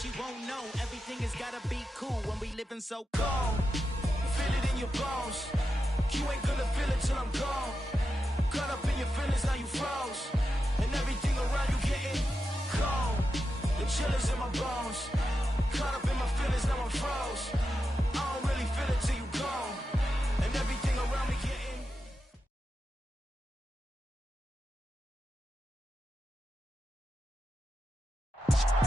she won't know. Everything has gotta be cool when we living so cold. Feel it in your bones. You ain't gonna feel it till I'm gone. Caught up in your feelings, now you froze. And everything around you getting cold. The chill is in my bones. Caught up in my feelings, now I'm froze. I don't really feel it till you gone. And everything around me getting.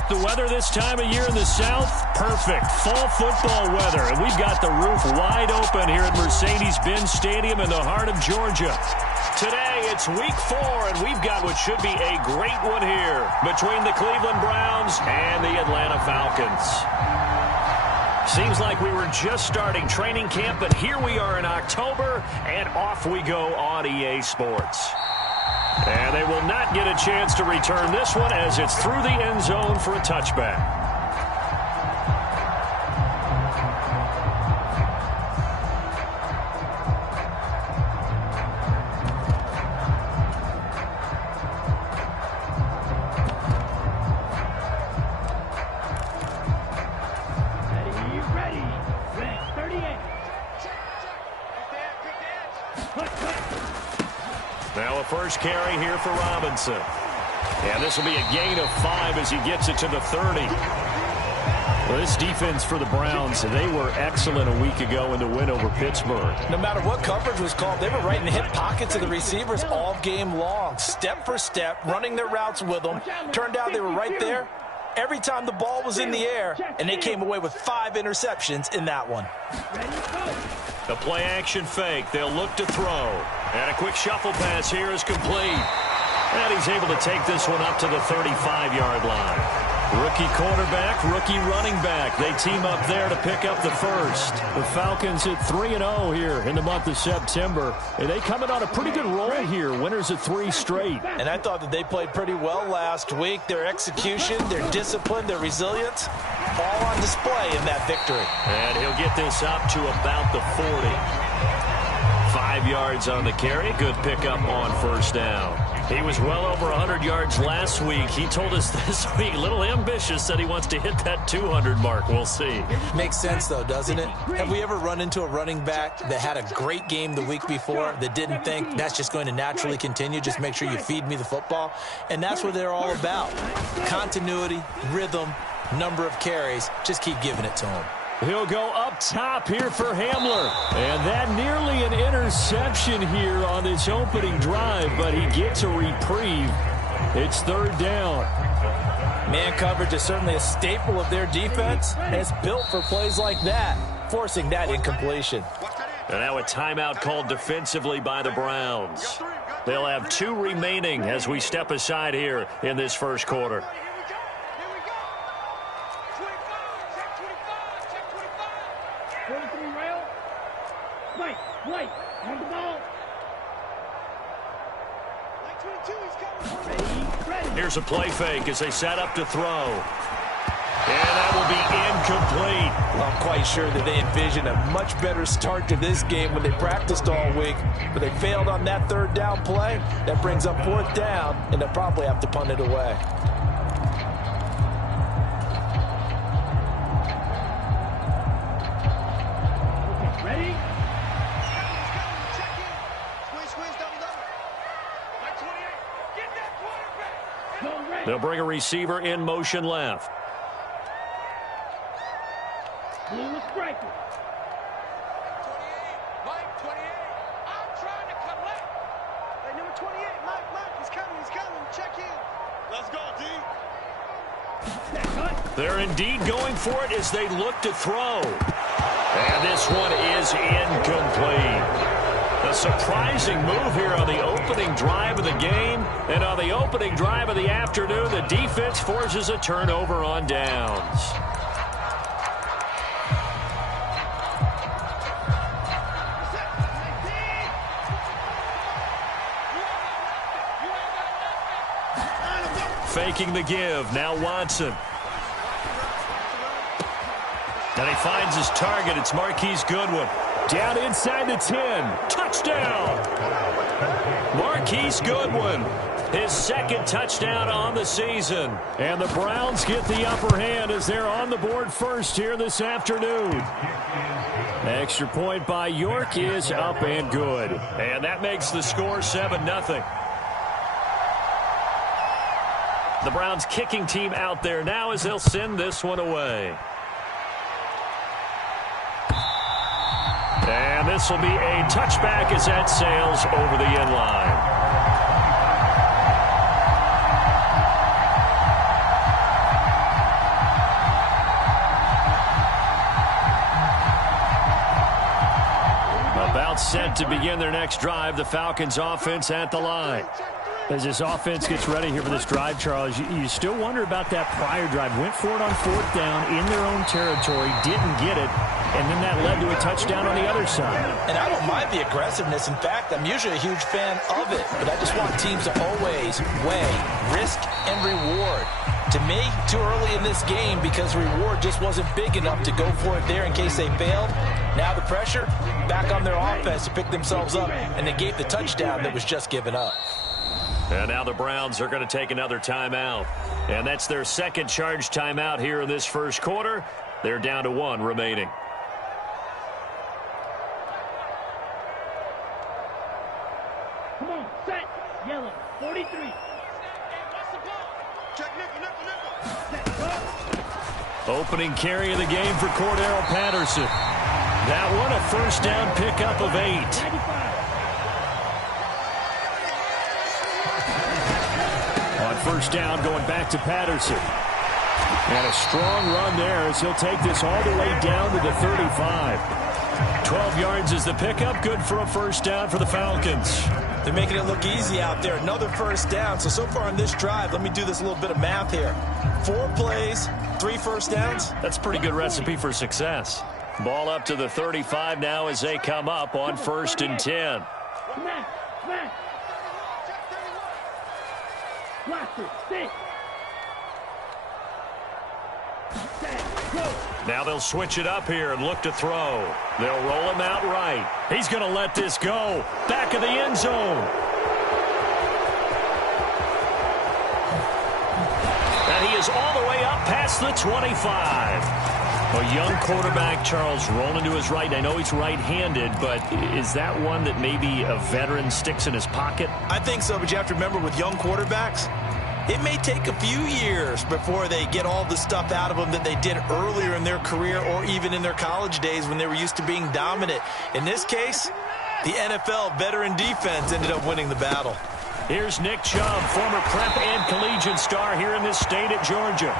The weather this time of year in the South, perfect. Fall football weather. And we've got the roof wide open here at Mercedes-Benz Stadium in the heart of Georgia. Today, it's week 4, and we've got what should be a great one here between the Cleveland Browns and the Atlanta Falcons. Seems like we were just starting training camp, but here we are in October, and off we go on EA Sports. And they will not get a chance to return this one as it's through the end zone for a touchback. Now a first carry here for Robinson. And this will be a gain of 5 as he gets it to the 30. Well, this defense for the Browns, they were excellent a week ago in the win over Pittsburgh. No matter what coverage was called, they were right in the hip pockets of the receivers all game long. Step for step, running their routes with them. Turned out they were right there every time the ball was in the air, and they came away with 5 interceptions in that one. The play-action fake. They'll look to throw. And a quick shuffle pass here is complete. And he's able to take this one up to the 35-yard line. Rookie quarterback, rookie running back. They team up there to pick up the first. The Falcons hit 3-0 here in the month of September. And they come in on a pretty good roll here. Winners of 3 straight. And I thought that they played pretty well last week. Their execution, their discipline, their resilience, all on display in that victory. And he'll get this up to about the 40. 5 yards on the carry. Good pickup on first down. He was well over 100 yards last week. He told us this week, a little ambitious, said he wants to hit that 200 mark. We'll see. Makes sense, though, doesn't it? Have we ever run into a running back that had a great game the week before that didn't think that's just going to naturally continue? Just make sure you feed me the football. And that's what they're all about. Continuity, rhythm, number of carries. Just keep giving it to him. He'll go up top here for Hamler. And that nearly an interception here on this opening drive, but he gets a reprieve. It's 3rd down. Man coverage is certainly a staple of their defense, and it's built for plays like that, forcing that incompletion. And now a timeout called defensively by the Browns. They'll have 2 remaining as we step aside here in this first quarter. Wait, on the ball. Ready. Here's a play fake as they set up to throw. And that will be incomplete. I'm quite sure that they envisioned a much better start to this game when they practiced all week, but they failed on that 3rd down play. That brings up 4th down, and they'll probably have to punt it away. Ready? They'll bring a receiver in motion left. Blue striker. 28. Mike, 28. I'm trying to collect. Hey, number 28. Mike, he's coming. Check in. Let's go, D. They're indeed going for it as they look to throw. And this one is incomplete. A surprising move here on the opening drive of the game. And on the opening drive of the afternoon, the defense forces a turnover on downs. Faking the give. Now Watson. And he finds his target. It's Marquise Goodwin. Down inside the 10. Touchdown. Marquise Goodwin, his second touchdown on the season. And the Browns get the upper hand as they're on the board first here this afternoon. Extra point by York is up and good. And that makes the score 7-0. The Browns kicking team out there now as they'll send this one away. And this will be a touchback as that sails over the end line. About set to begin their next drive, the Falcons offense at the line. As this offense gets ready here for this drive, Charles, you still wonder about that prior drive. Went for it on 4th down in their own territory, didn't get it, and then that led to a touchdown on the other side. And I don't mind the aggressiveness. In fact, I'm usually a huge fan of it, but I just want teams to always weigh risk and reward. To me, too early in this game because reward just wasn't big enough to go for it there in case they failed. Now the pressure back on their offense to pick themselves up and negate the touchdown that was just given up. And now the Browns are going to take another timeout. And that's their second charge timeout here in this first quarter. They're down to 1 remaining. Come on, set. Yellow, 43. Check nickel. Opening carry of the game for Cordero Patterson. That one a first down pickup of 8. 95. On first down, going back to Patterson. And a strong run there as he'll take this all the way down to the 35. 12 yards is the pickup. Good for a first down for the Falcons. They're making it look easy out there. Another first down. So far on this drive, let me do this little bit of math here. 4 plays, 3 first downs. That's a pretty good recipe for success. Ball up to the 35 now as they come up on 1st and 10. Smash, smash. Blaster, stick. Now they'll switch it up here and look to throw. They'll roll him out right. He's going to let this go. Back of the end zone. And he is all the way up past the 25. A young quarterback, Charles, rolling to his right. I know he's right-handed, but is that one that maybe a veteran sticks in his pocket? I think so, but you have to remember with young quarterbacks, it may take a few years before they get all the stuff out of them that they did earlier in their career or even in their college days when they were used to being dominant. In this case, the NFL veteran defense ended up winning the battle. Here's Nick Chubb, former prep and collegiate star here in this state at Georgia.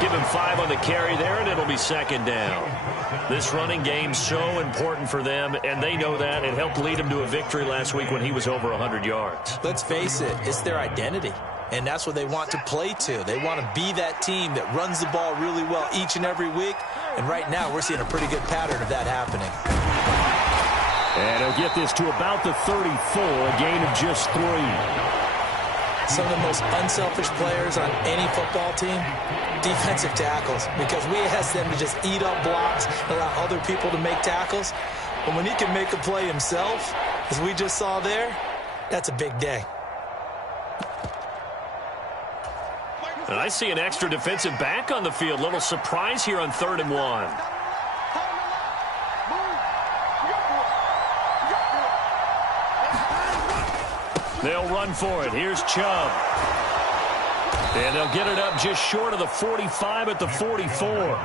Give him 5 on the carry there, and it'll be 2nd down. This running game's so important for them, and they know that. It helped lead him to a victory last week when he was over 100 yards. Let's face it, it's their identity. And that's what they want to play to. They want to be that team that runs the ball really well each and every week. And right now, we're seeing a pretty good pattern of that happening. And he'll get this to about the 34, a gain of just 3. Some of the most unselfish players on any football team, defensive tackles, because we ask them to just eat up blocks and allow other people to make tackles. But when he can make a play himself, as we just saw there, that's a big day. And I see an extra defensive back on the field. Little surprise here on 3rd and 1. They'll run for it. Here's Chubb. And they'll get it up just short of the 45 at the 44.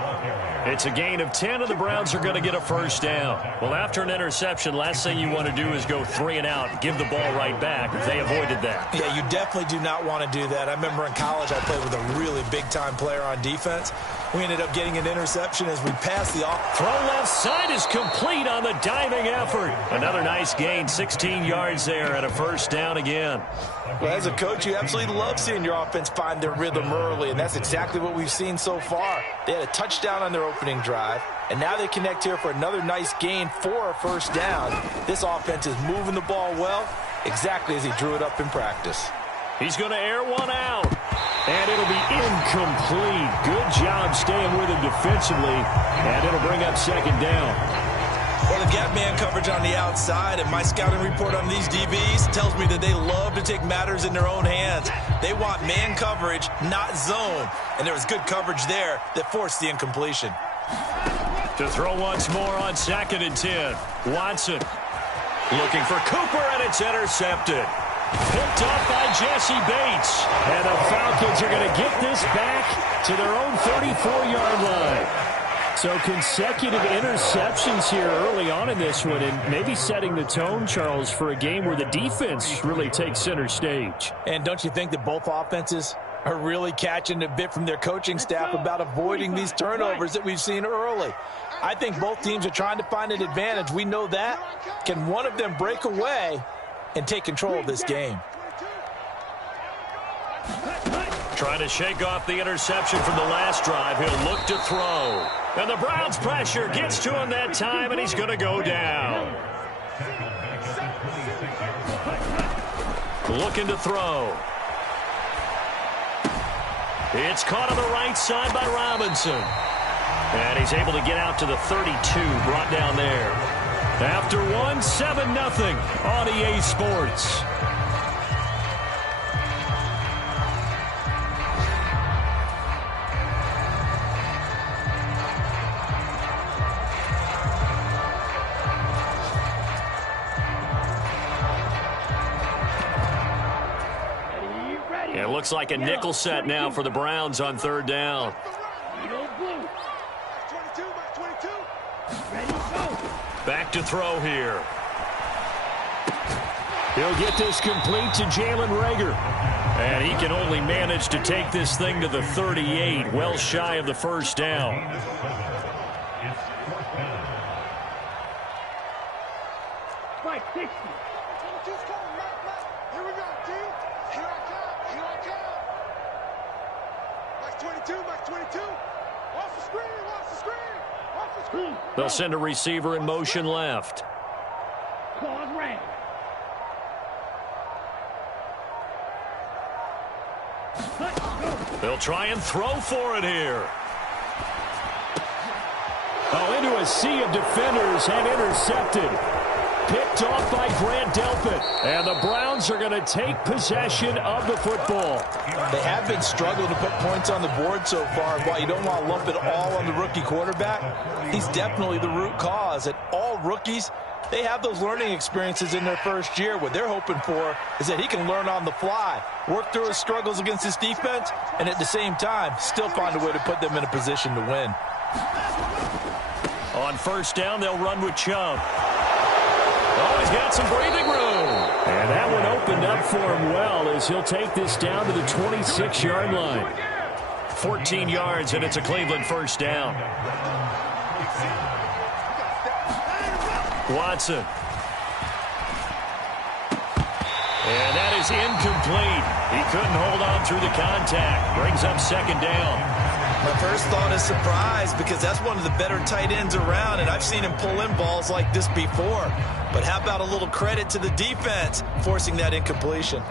It's a gain of 10, and the Browns are going to get a first down. Well, after an interception, last thing you want to do is go 3 and out, give the ball right back. They avoided that. Yeah, you definitely do not want to do that. I remember in college I played with a really big-time player on defense. We ended up getting an interception as we passed the off. Throw left side is complete on the diving effort. Another nice gain, 16 yards there, and a first down again. Well, as a coach, you absolutely love seeing your offense find their rhythm early, and that's exactly what we've seen so far. They had a touchdown on their opening drive, and now they connect here for another nice gain for a first down. This offense is moving the ball well, exactly as he drew it up in practice. He's going to air one out, and it'll be incomplete. Good job staying with him defensively, and it'll bring up 2nd down. Well, they've got man coverage on the outside, and my scouting report on these DBs tells me that they love to take matters in their own hands. They want man coverage, not zone. And there was good coverage there that forced the incompletion. To throw once more on 2nd and 10. Watson looking for Cooper, and it's intercepted. Picked up by Jesse Bates. And the Falcons are going to get this back to their own 34-yard line. So consecutive interceptions here early on in this one, and maybe setting the tone, Charles, for a game where the defense really takes center stage. And don't you think that both offenses are really catching a bit from their coaching staff about avoiding these turnovers that we've seen early? I think both teams are trying to find an advantage. We know that. Can one of them break away and take control of this game? Trying to shake off the interception from the last drive. He'll look to throw. And the Browns pressure gets to him that time, and he's going to go down. Looking to throw. It's caught on the right side by Robinson. And he's able to get out to the 32, brought down there. After one, 7-0 on EA Sports. It looks like a nickel set now for the Browns on 3rd down. Back to throw here. He'll get this complete to Jalen Reagor. And he can only manage to take this thing to the 38, well shy of the 1st down. Spike 60. Here we go, T. Here I come. Here I come. Max 22, Max 22. Off the screen, off the screen, off the screen. They'll send a receiver in motion left. Cause ran. They'll try and throw for it here. Oh, into a sea of defenders and intercepted. Picked off by Grant Delpit. And the Browns are going to take possession of the football. They have been struggling to put points on the board so far. And while you don't want to lump it all on the rookie quarterback, he's definitely the root cause. And all rookies, they have those learning experiences in their first year. What they're hoping for is that he can learn on the fly, work through his struggles against his defense, and at the same time, still find a way to put them in a position to win. On 1st down, they'll run with Chubb. Oh, he's got some breathing room. And that one opened up for him well as he'll take this down to the 26-yard line. 14 yards, and it's a Cleveland 1st down. Watson. And that is incomplete. He couldn't hold on through the contact. Brings up 2nd down. My first thought is surprise, because that's one of the better tight ends around, and I've seen him pull in balls like this before. But how about a little credit to the defense forcing that incompletion?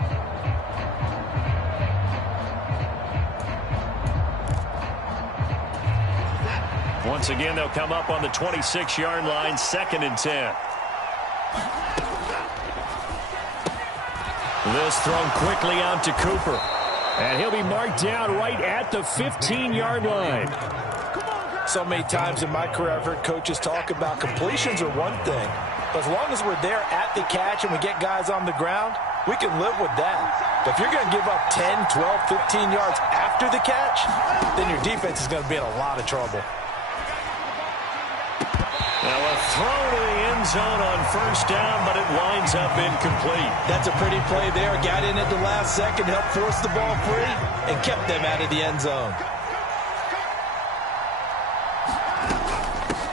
Once again, they'll come up on the 26-yard line, 2nd and 10. This thrown quickly out to Cooper. And he'll be marked down right at the 15-yard line. So many times in my career, I've heard coaches talk about completions are one thing. But as long as we're there at the catch and we get guys on the ground, we can live with that. But if you're going to give up 10, 12, 15 yards after the catch, then your defense is going to be in a lot of trouble. Now a throw to the end zone on 1st down, but it winds up incomplete. That's a pretty play there. Got in at the last second, helped force the ball free, and kept them out of the end zone.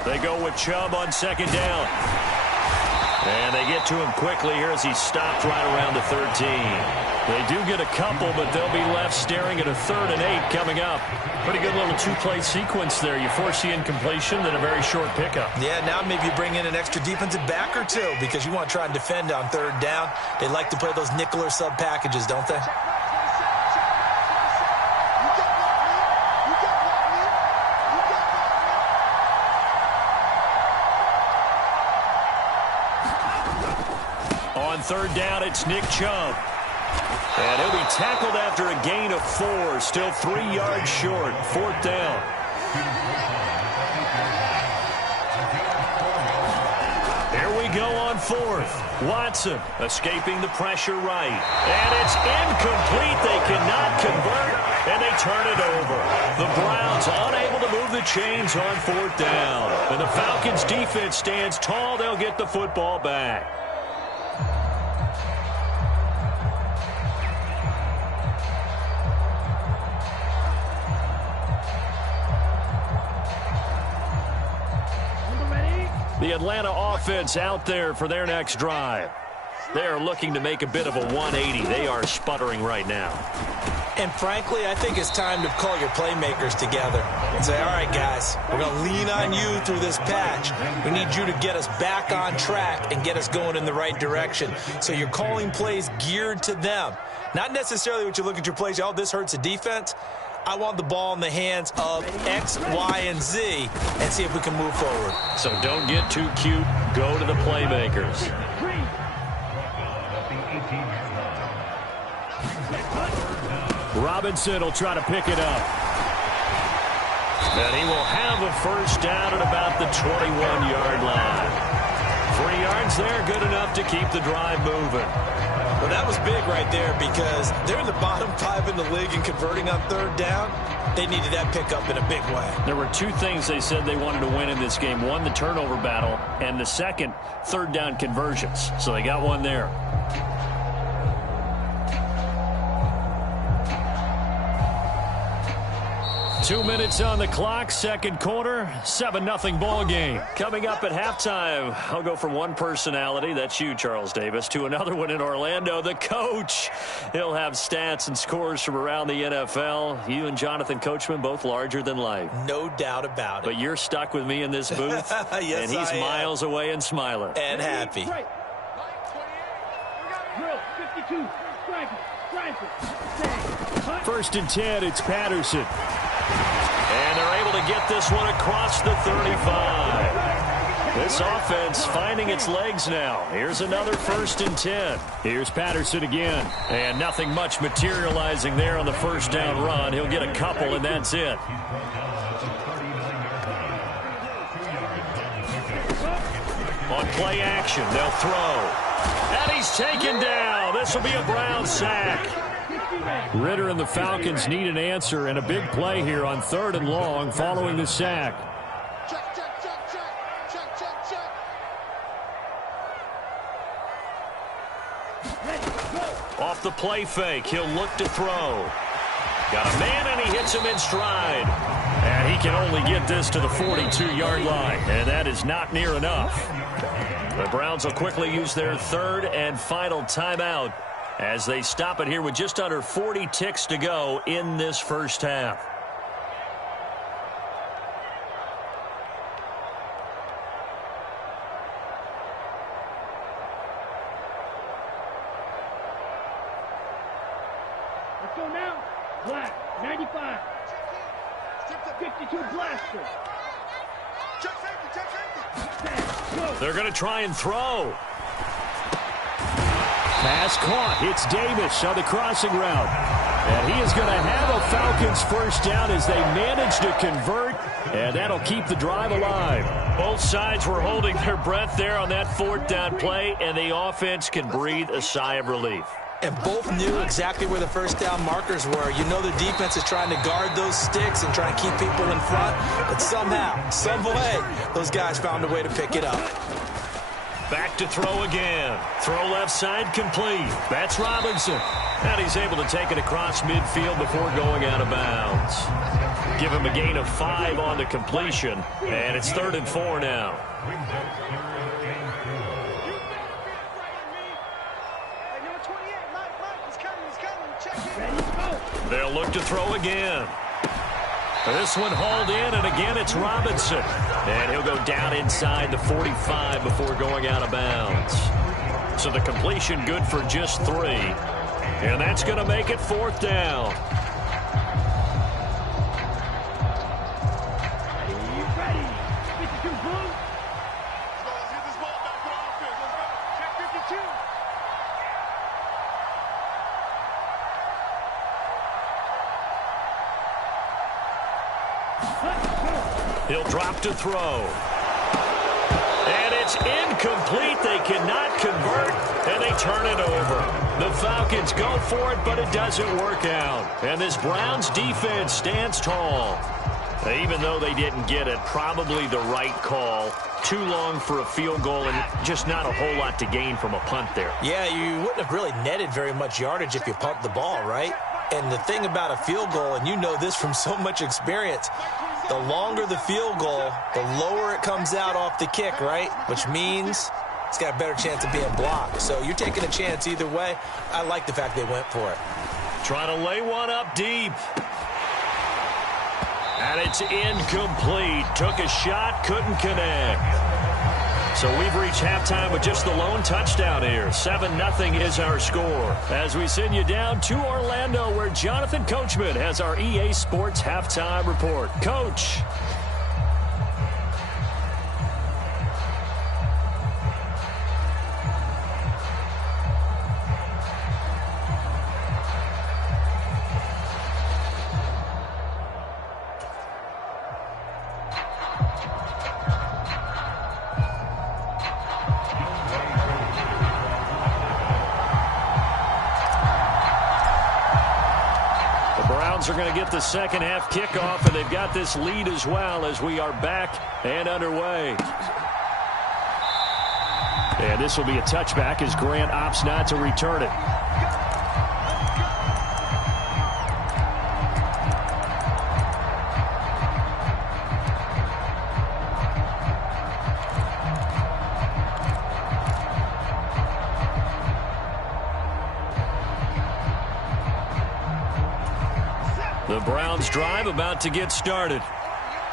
They go with Chubb on 2nd down. And they get to him quickly here as he's stopped right around the 13. They do get a couple, but they'll be left staring at a 3rd and 8 coming up. Pretty good little 2-play sequence there. You force the incompletion, then a very short pickup. Yeah, now maybe you bring in an extra defensive back or two because you want to try and defend on 3rd down. They like to play those nickel or sub packages, don't they? third down, it's Nick Chubb. And he'll be tackled after a gain of 4. Still 3 yards short. 4th down. Here we go on 4th. Watson escaping the pressure right. And it's incomplete. They cannot convert, and they turn it over. The Browns unable to move the chains on 4th down. And the Falcons defense stands tall. They'll get the football back. The Atlanta offense out there for their next drive. They are looking to make a bit of a 180. They are sputtering right now. And frankly, I think it's time to call your playmakers together and say, all right, guys, we're going to lean on you through this patch. We need you to get us back on track and get us going in the right direction. So you're calling plays geared to them. Not necessarily what you look at your plays, oh, this hurts the defense. I want the ball in the hands of X, Y, and Z and see if we can move forward. So don't get too cute. Go to the playmakers. Robinson will try to pick it up. And he will have a first down at about the 21-yard line. 3 yards there, good enough to keep the drive moving. Well, that was big right there because they're in the bottom 5 in the league and converting on 3rd down. They needed that pickup in a big way. There were 2 things they said they wanted to win in this game. One, the turnover battle, and the second, 3rd down conversions. So they got one there. Two minutes on the clock, second quarter, 7-0 ball game. Coming up at halftime, I'll go from one personality, that's you, Charles Davis, to another one in Orlando, the coach. He'll have stats and scores from around the NFL. You and Jonathan Coachman, both larger than life. No doubt about it. But you're stuck with me in this booth, yes, and he's miles away and smiling. And happy. Drill, 52, First and 10, it's Patterson. And they're able to get this one across the 35. This offense finding its legs now. Here's another first and 10. Here's Patterson again. And nothing much materializing there on the first down run. He'll get a couple, and that's it. On play action, they'll throw. And he's taken down. This will be a Brown sack. Ritter and the Falcons need an answer and a big play here on 3rd and long following the sack. Check. Off the play fake, he'll look to throw. Got a man, and he hits him in stride. And he can only get this to the 42-yard line, and that is not near enough. The Browns will quickly use their 3rd and final timeout as they stop it here with just under 40 ticks to go in this first half. Let's go now. Black, 95. 52 blaster. Check safety. They're going to try and throw. Pass caught. It's Davis on the crossing route. And he is going to have a Falcons first down as they manage to convert. And that'll keep the drive alive. Both sides were holding their breath there on that 4th down play, and the offense can breathe a sigh of relief. And both knew exactly where the first down markers were. You know the defense is trying to guard those sticks and trying to keep people in front. But somehow, some way, those guys found a way to pick it up. Back to throw again. Throw left side complete. That's Robinson. And he's able to take it across midfield before going out of bounds. Give him a gain of 5 on the completion. And it's 3rd and 4 now. They'll look to throw again. This one hauled in, and again it's Robinson. And he'll go down inside the 45 before going out of bounds. So the completion good for just 3. And that's going to make it 4th down. Ready. 52 blue. Let's get this ball back to the offense. Let's go. Check 52. He'll drop to throw. And it's incomplete. They cannot convert, and they turn it over. The Falcons go for it, but it doesn't work out. And this Browns defense stands tall. Even though they didn't get it, probably the right call. Too long for a field goal and just not a whole lot to gain from a punt there. Yeah, you wouldn't have really netted very much yardage if you pumped the ball, right? And the thing about a field goal, and you know this from so much experience, the longer the field goal, the lower it comes out off the kick, right? Which means it's got a better chance of being blocked. So you're taking a chance either way. I like the fact they went for it. Trying to lay one up deep. And it's incomplete. Took a shot, couldn't connect. So we've reached halftime with just the lone touchdown here. 7-0 is our score. As we send you down to Orlando, where Jonathan Coachman has our EA Sports Halftime Report. Coach. Are going to get the second half kickoff, and they've got this lead as well as we are back and underway. And this will be a touchback as Grant opts not to return it. The Browns drive about to get started.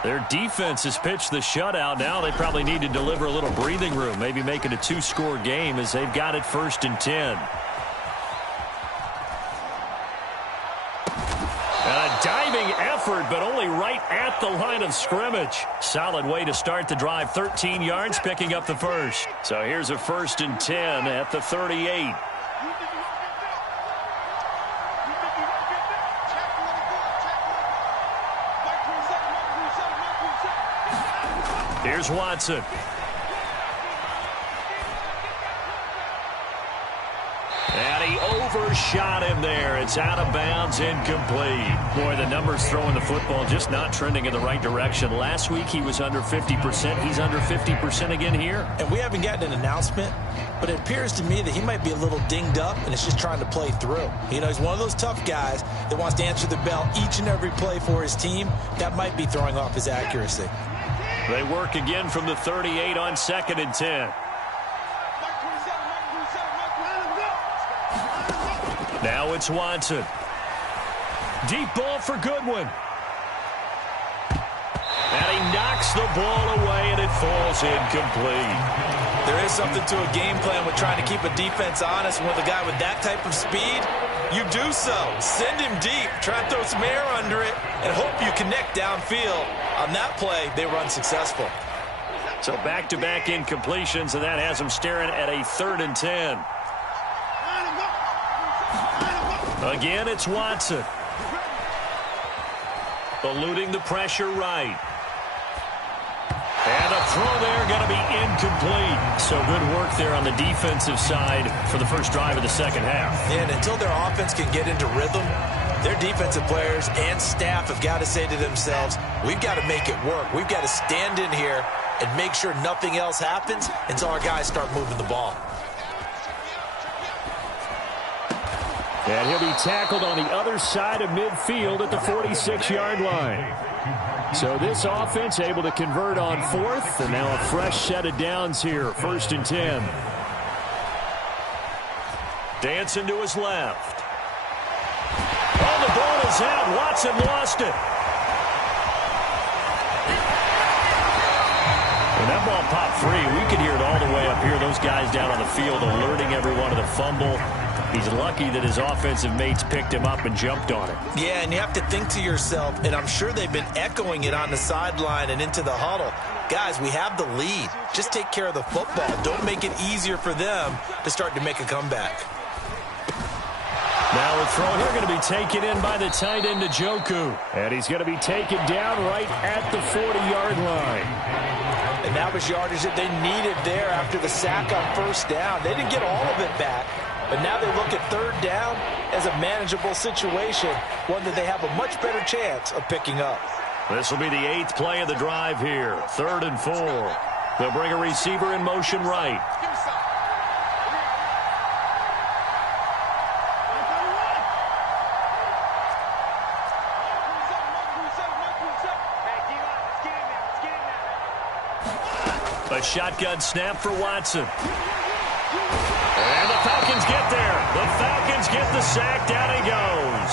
Their defense has pitched the shutout. Now they probably need to deliver a little breathing room, maybe make it a 2-score game as they've got it 1st and 10. And a diving effort, but only right at the line of scrimmage. Solid way to start the drive. 13 yards, picking up the first. So here's a 1st and 10 at the 38. Here's Watson. And he overshot him there. It's out of bounds, incomplete. Boy, the numbers throwing the football just not trending in the right direction. Last week he was under 50%. He's under 50% again here. And we haven't gotten an announcement, but it appears to me that he might be a little dinged up and is just trying to play through. You know, he's one of those tough guys that wants to answer the bell each and every play for his team. That might be throwing off his accuracy. They work again from the 38 on 2nd and 10. Now it's Watson. Deep ball for Goodwin. And he knocks the ball away, and it falls incomplete. There is something to a game plan with trying to keep a defense honest. And with a guy with that type of speed, you do so. Send him deep. Try and throw some air under it and hope you connect downfield. On that play, they were unsuccessful. So back-to-back incompletions, and that has them staring at a 3rd and 10. Again, it's Watson. Eluding the pressure right. And a throw there going to be incomplete. So good work there on the defensive side for the first drive of the second half. And until their offense can get into rhythm, their defensive players and staff have got to say to themselves, we've got to make it work. We've got to stand in here and make sure nothing else happens until our guys start moving the ball. And he'll be tackled on the other side of midfield at the 46-yard line. So this offense able to convert on 4th, and now a fresh set of downs here, 1st and 10. Dancing to his left. Oh, the ball is out. Watson lost it. When that ball popped free, we could hear it all the way up here. Those guys down on the field alerting everyone to the fumble. He's lucky that his offensive mates picked him up and jumped on it. Yeah, and you have to think to yourself, and I'm sure they've been echoing it on the sideline and into the huddle. Guys, we have the lead. Just take care of the football. Don't make it easier for them to start to make a comeback. Now the throw here going to be taken in by the tight end, Njoku. And he's going to be taken down right at the 40-yard line. And that was yardage that they needed there after the sack on first down. They didn't get all of it back, but now they look at third down as a manageable situation, one that they have a much better chance of picking up. This will be the 8th play of the drive here. 3rd and 4. They'll bring a receiver in motion right. A shotgun snap for Watson. And the Falcons get there. The Falcons get the sack. Down he goes.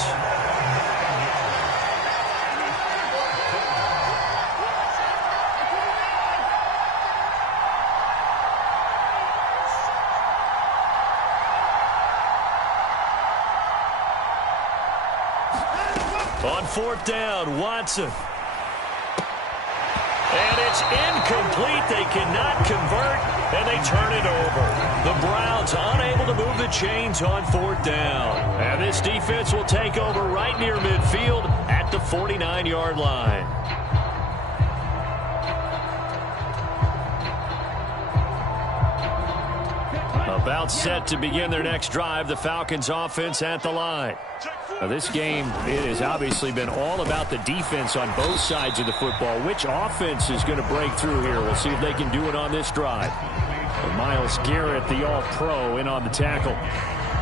On 4th down, Watson. And it's incomplete. They cannot convert, and they turn it over. The Browns unable to move the chains on 4th down. And this defense will take over right near midfield at the 49-yard line. About set to begin their next drive, the Falcons offense at the line. Now this game, it has obviously been all about the defense on both sides of the football. Which offense is going to break through here? We'll see if they can do it on this drive. And Myles Garrett, the all-pro, in on the tackle.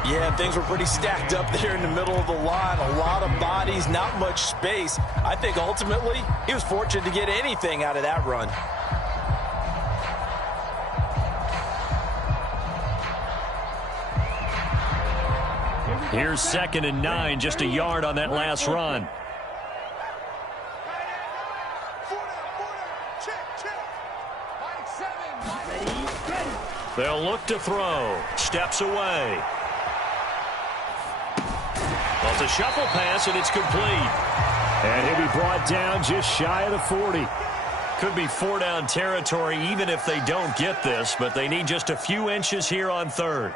Yeah, things were pretty stacked up there in the middle of the line. A lot of bodies, not much space. I think ultimately he was fortunate to get anything out of that run. Here's 2nd and 9, just a yard on that last run. They'll look to throw. Steps away. Well, it's a shuffle pass, and it's complete. And he'll be brought down just shy of the 40. Could be 4-down territory even if they don't get this, but they need just a few inches here on 3rd.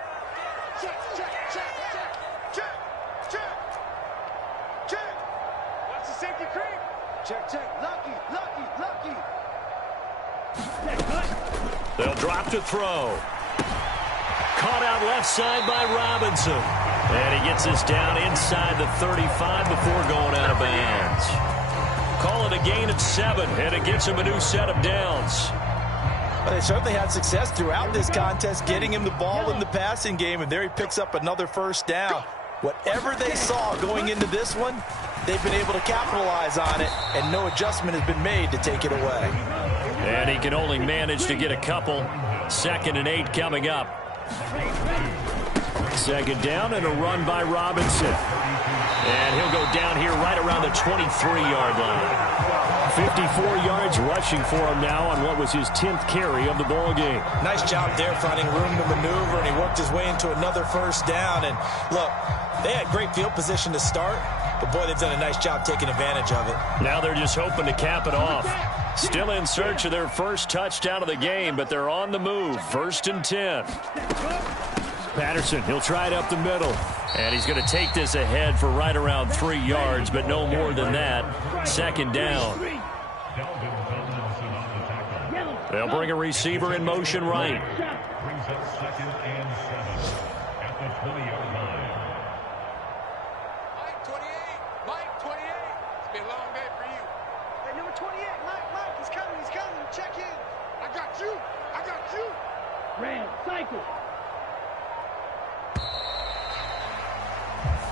They'll drop to throw. Caught out left side by Robinson. And he gets this down inside the 35 before going out of bounds. Call it a gain of 7, and it gets him a new set of downs. Well, they certainly had success throughout this contest getting him the ball in the passing game, and there he picks up another first down. Whatever they saw going into this one, they've been able to capitalize on it, and no adjustment has been made to take it away. And he can only manage to get a couple. 2nd and 8 coming up. 2nd down and a run by Robinson. And he'll go down here right around the 23-yard line. 54 yards rushing for him now on what was his 10th carry of the ball game. Nice job there finding room to maneuver, and he worked his way into another first down. And look, they had great field position to start, but boy, they've done a nice job taking advantage of it. Now they're just hoping to cap it off. Still in search of their first touchdown of the game, but they're on the move. 1st and 10. Patterson, he'll try it up the middle. And he's going to take this ahead for right around 3 yards, but no more than that. 2nd down. They'll bring a receiver in motion right. Brings up 2nd and 7 at the 20-yard line. Mike 28, Mike 28. It's been a long day for you. Hey, number 28, Mike, he's coming. Check in. I got you. Ram, cycle.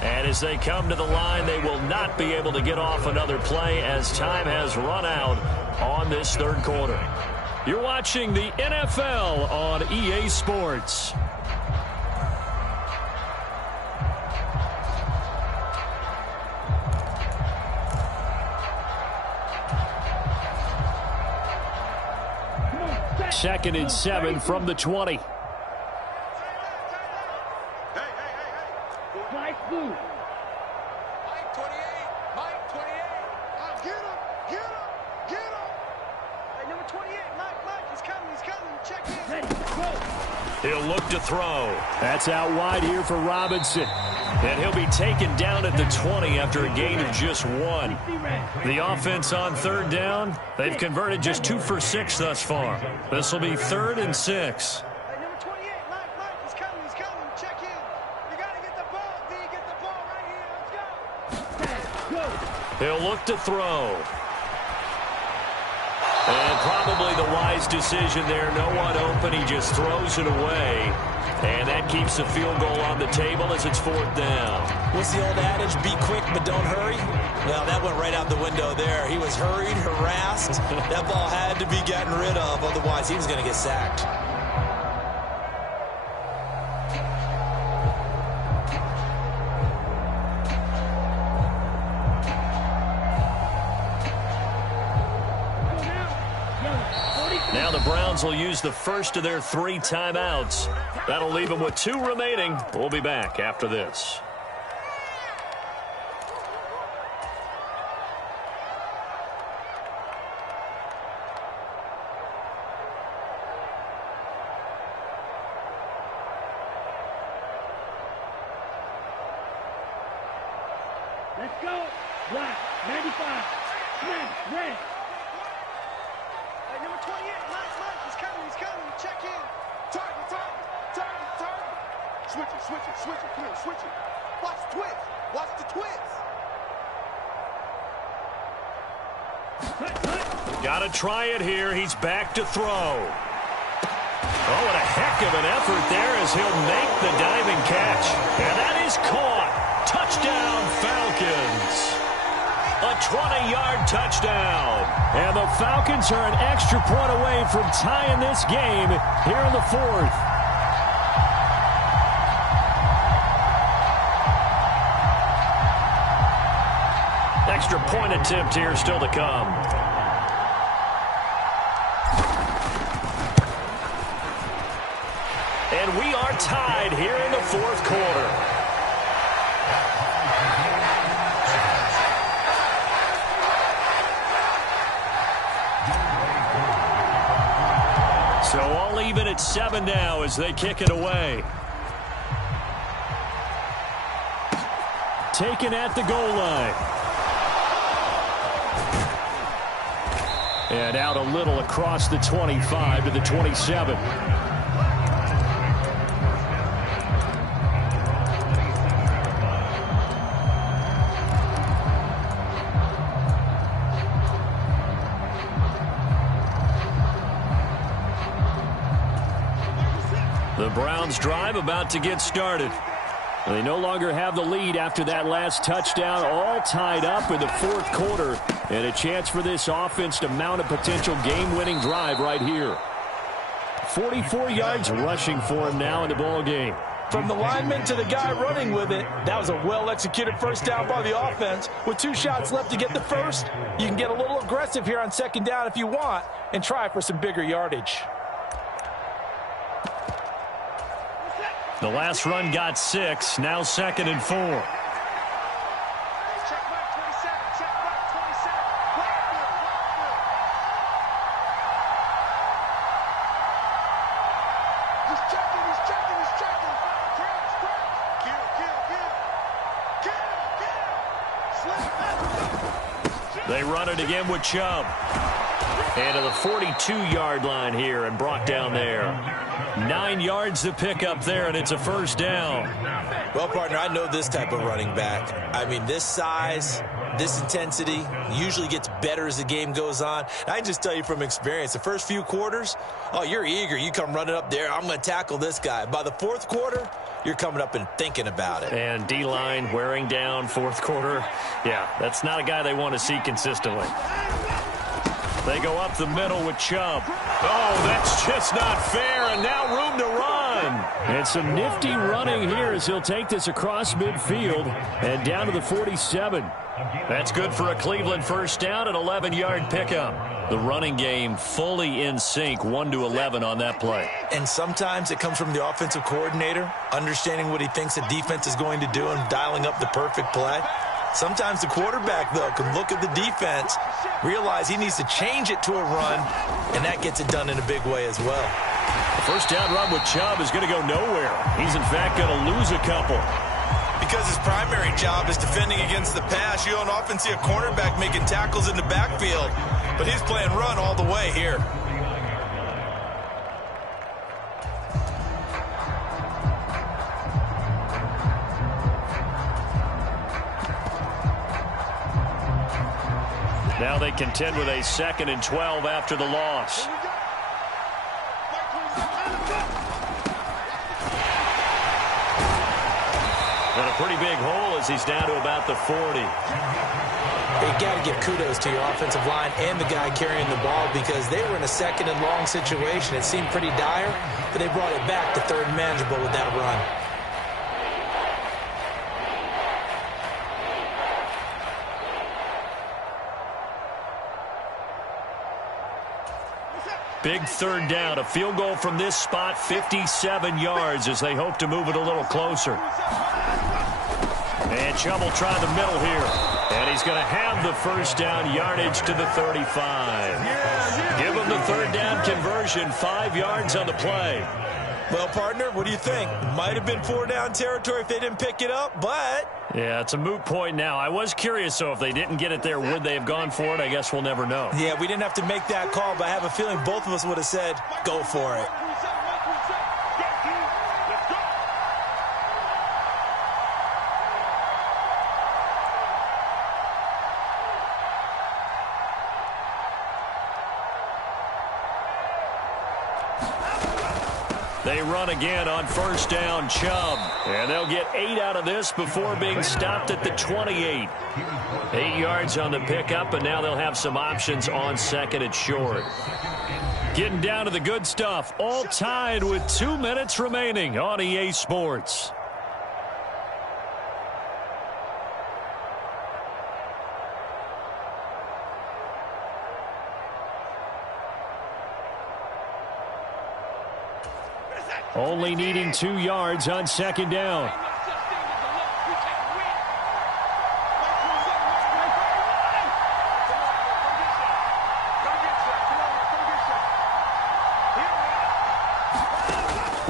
And as they come to the line, they will not be able to get off another play as time has run out on this 3rd quarter. You're watching the NFL on EA Sports. Second and 7 from the 20. Nice move. Mike 28. Get him. Hey, number 28, Mike, he's coming. Check in. Ready, go. He'll look to throw. That's out wide here for Robinson. And he'll be taken down at the 20 after a gain of just 1. The offense on third down, they've converted just 2 for 6 thus far. This will be 3rd and 6. Hey, number 28, Mike, he's coming, check in. You got to get the ball, D, get the ball right here, let's go. He'll look to throw. And probably the wise decision there. No one open. He just throws it away. And that keeps the field goal on the table as it's 4th down. What's the old adage? Be quick, but don't hurry. Well, that went right out the window there. He was hurried, harassed. That ball had to be gotten rid of. Otherwise, he was going to get sacked. Now the Browns will use the first of their 3 timeouts. That'll leave them with 2 remaining. We'll be back after this. Let's go. Black, 95. Smash, red. Hey, number 28, Mike, he's coming, check in. Target. Switch it, come on, switch it. Watch the twist. Got to try it here. He's back to throw. Oh, what a heck of an effort there as he'll make the diving catch. And that is caught. Touchdown, Falcons. A 20-yard touchdown. And the Falcons are an extra point away from tying this game here in the 4th. Extra point attempt here still to come. And we are tied here in the 4th quarter. So all even at 7 now as they kick it away. Taken at the goal line. And out a little across the 25 to the 27. The Browns drive about to get started. They no longer have the lead after that last touchdown, all tied up in the 4th quarter. And a chance for this offense to mount a potential game-winning drive right here. 44 yards rushing for him now in the ball game. From the lineman to the guy running with it, that was a well-executed first down by the offense. With 2 shots left to get the first, you can get a little aggressive here on 2nd down if you want and try for some bigger yardage. The last run got 6, now 2nd and 4. Check mark 27, check mark 27. He's checking. Kill. They run it again with Chubb. And to the 42-yard line here and brought down there. 9 yards to pick up there, and it's a first down. Well, partner, I know this type of running back. I mean, this size, this intensity usually gets better as the game goes on. And I can just tell you from experience, the first few quarters, oh, you're eager. You come running up there, I'm going to tackle this guy. By the 4th quarter, you're coming up and thinking about it. And D-line wearing down 4th quarter. Yeah, that's not a guy they want to see consistently. They go up the middle with Chubb. Oh, that's just not fair, and now room to run. And some nifty running here as he'll take this across midfield and down to the 47. That's good for a Cleveland first down, an 11-yard pickup. The running game fully in sync, 1-11 on that play. And sometimes it comes from the offensive coordinator, understanding what he thinks the defense is going to do and dialing up the perfect play. Sometimes the quarterback, though, can look at the defense, realize he needs to change it to a run, and that gets it done in a big way as well. The first down run with Chubb is going to go nowhere. He's, in fact, going to lose a couple. because his primary job is defending against the pass. You don't often see a cornerback making tackles in the backfield, but he's playing run all the way here. Now they contend with a 2nd and 12 after the loss. And a pretty big hole as he's down to about the 40. You got to give kudos to your offensive line and the guy carrying the ball because they were in a 2nd and long situation. It seemed pretty dire, but they brought it back to 3rd and manageable with that run. Big 3rd down. A field goal from this spot, 57 yards as they hope to move it a little closer. And Chubb will try the middle here. And he's going to have the 1st down, yardage to the 35. Give him the 3rd down conversion, 5 yards on the play. Well, partner, what do you think? Might have been 4 down territory if they didn't pick it up, but... Yeah, it's a moot point now. I was curious, so if they didn't get it there, would they have gone for it? I guess we'll never know. Yeah, we didn't have to make that call, but I have a feeling both of us would have said, go for it. They run again on 1st down, Chubb. And they'll get 8 out of this before being stopped at the 28. 8 yards on the pickup, and now they'll have some options on 2nd and short. Getting down to the good stuff, all tied with 2 minutes remaining on EA Sports. Only needing 2 yards on 2nd down.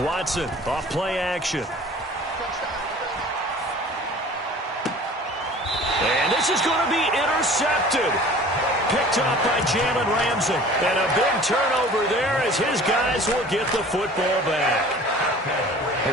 Watson off play action. And this is going to be intercepted. Picked up by Jalen Ramsey. And a big turnover there as his guys will get the football back.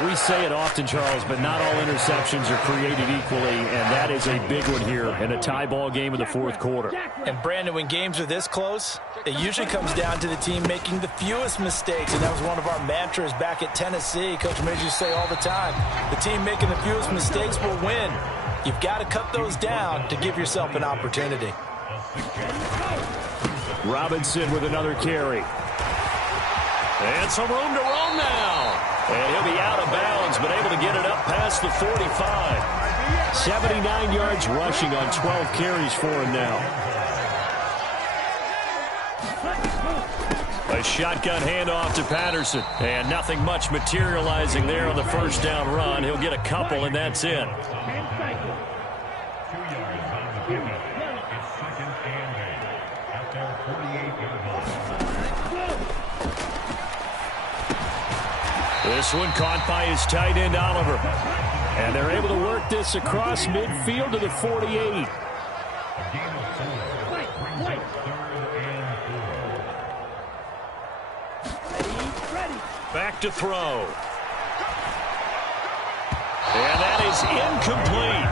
We say it often, Charles, but not all interceptions are created equally, and that is a big one here in a tie ball game in the 4th quarter. And, Brandon, when games are this close, it usually comes down to the team making the fewest mistakes, and that was one of our mantras back at Tennessee. Coach Major used to say all the time, the team making the fewest mistakes will win. You've got to cut those down to give yourself an opportunity. Robinson with another carry. And some room to roam now. And he'll be out of bounds, but able to get it up past the 45. 79 yards rushing on 12 carries for him now. A shotgun handoff to Patterson. And nothing much materializing there on the 1st down run. He'll get a couple, and that's it. This one caught by his tight end, Oliver. And they're able to work this across midfield to the 48. Back to throw. And that is incomplete.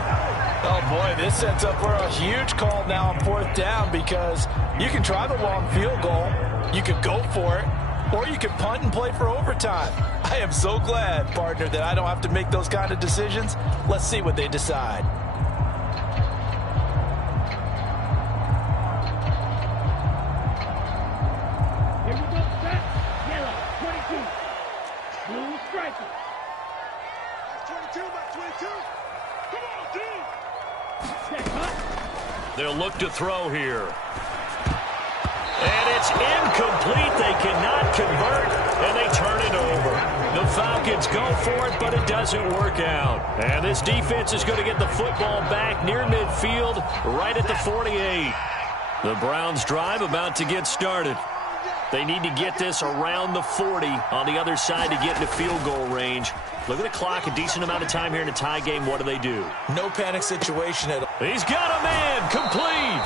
Oh, boy, this sets up for a huge call now on 4th down because you can try the long field goal, you could go for it, or you could punt and play for overtime. I am so glad, partner, that I don't have to make those kind of decisions. Let's see what they decide. Here we go, set. Yellow, 22. Blue striker. That's 22, that's 22. Come on, dude. Set up. They'll look to throw here. And it's incomplete. They cannot convert, and they turn it over. The Falcons go for it, but it doesn't work out. And this defense is going to get the football back near midfield, right at the 48. The Browns drive about to get started. They need to get this around the 40 on the other side to get into field goal range. Look at the clock, a decent amount of time here in a tie game. What do? No panic situation at all. He's got a man, complete.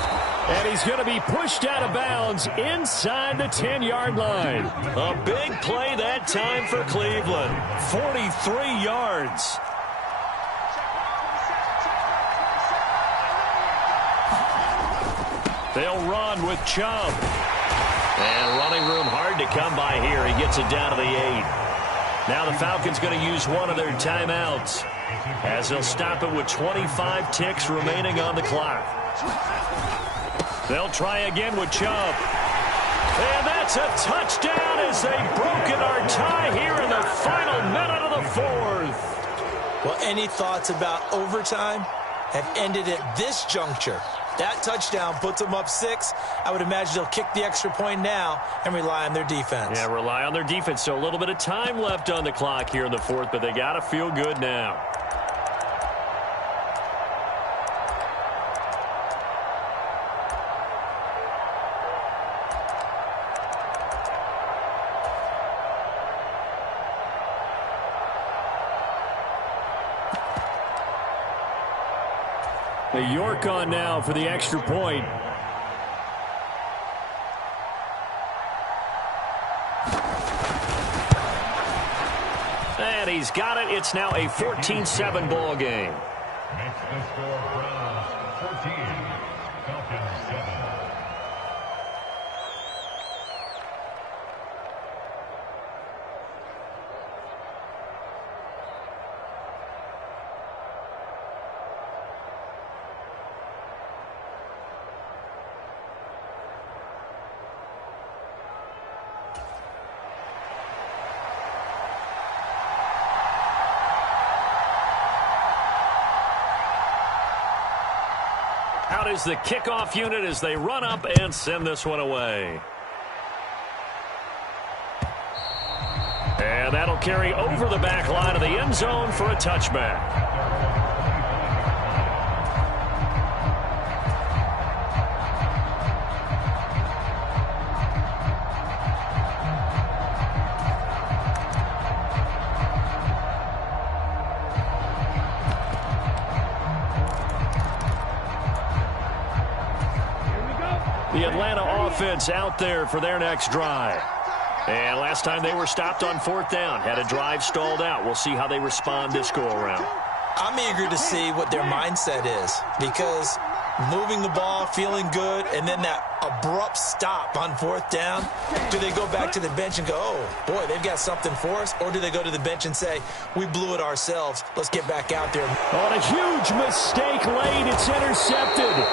And he's going to be pushed out of bounds inside the 10-yard line. A big play that time for Cleveland. 43 yards. They'll run with Chubb. And running room hard to come by here. He gets it down to the 8. Now the Falcons going to use one of their timeouts as they'll stop it with 25 ticks remaining on the clock. They'll try again with Chubb. And that's a touchdown as they've broken our tie here in the final minute of the fourth. Well, any thoughts about overtime have ended at this juncture. That touchdown puts them up 6. I would imagine they'll kick the extra point now and rely on their defense. Yeah, rely on their defense. So a little bit of time left on the clock here in the fourth, but they got to feel good now. York on now for the extra point. And he's got it. It's now a 14-7 ball game. Makes the score Browns 14, Falcons 7. Out is the kickoff unit as they run up and send this one away. And that'll carry over the back line of the end zone for a touchback. The Atlanta offense out there for their next drive. And last time they were stopped on fourth down, had a drive stalled out. We'll see how they respond this go-around. I'm eager to see what their mindset is, because moving the ball, feeling good, and then that abrupt stop on fourth down, do they go back to the bench and go, oh, boy, they've got something for us? Or do they go to the bench and say, we blew it ourselves, let's get back out there? On a huge mistake late, it's intercepted.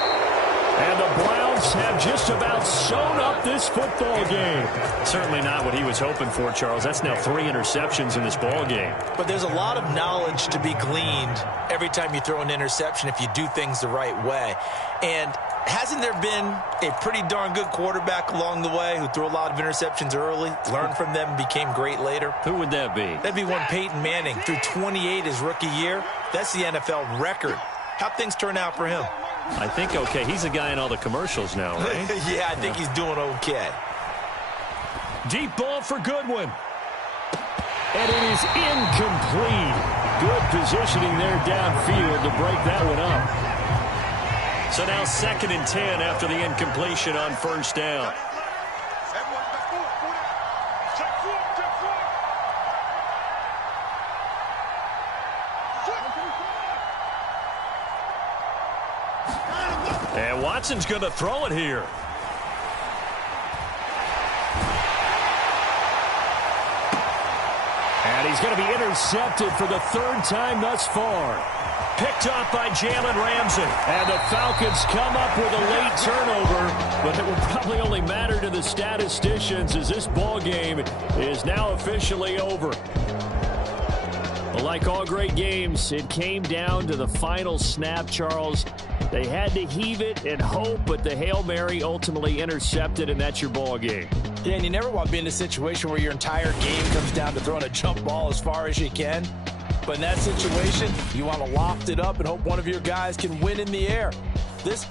And the Browns have just about sewn up this football game. Certainly not what he was hoping for, Charles. That's now 3 interceptions in this ball game. But there's a lot of knowledge to be gleaned every time you throw an interception if you do things the right way. And hasn't there been a pretty darn good quarterback along the way who threw a lot of interceptions early, learned from them, and became great later? Who would that be? That'd be one Peyton Manning. Threw 28 his rookie year. That's the NFL record. How'd things turn out for him? I think okay. He's a guy in all the commercials now, right? Yeah, I think he's doing okay. Deep ball for Goodwin. And it is incomplete. Good positioning there downfield to break that one up. So now 2nd and 10 after the incompletion on first down. And Watson's going to throw it here. And he's going to be intercepted for the 3rd time thus far. Picked off by Jalen Ramsey. And the Falcons come up with a late turnover, but it will probably only matter to the statisticians as this ball game is now officially over. Well, like all great games, it came down to the final snap, Charles. They had to heave it and hope, but the Hail Mary ultimately intercepted, and that's your ball game. Yeah, and you never want to be in a situation where your entire game comes down to throwing a jump ball as far as you can. But in that situation, you want to loft it up and hope one of your guys can win in the air. This